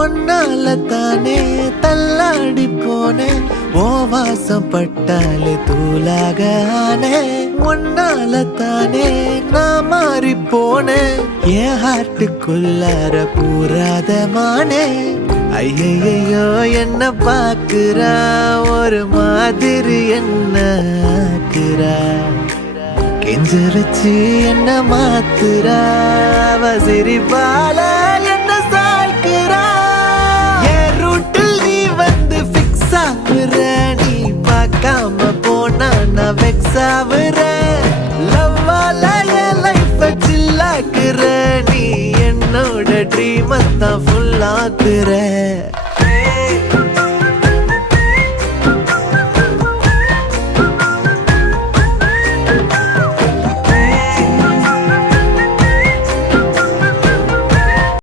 ஒன்னால தானே தள்ளாடி போனேன் ஓ வாசம் பட்டாலே தூளாக ஆனே ஒன்னால தானே நான் மாறி போனேன் என் ஹார்ட்டுக்குள்ளார பூராத மானே ஐயையோ என்ன பாக்குறா ஒரு மாதிரி என்ன ஆக்குறா கெஞ்சரிச்சு என்ன மாத்துறா அவ சிரிப்பால என்ன சாய்க்கிறா என் ரூட்டில் நீ வந்து ஃபிக்ஸ் ஆகுற நீ பார்க்காம போனா நான் வெக்ஸ் ஆகுற லவ்வால என் லைஃப சில்லாக்குற நீ என்னோட ட்ரீம் தான் ஃபுல் ஆக்குற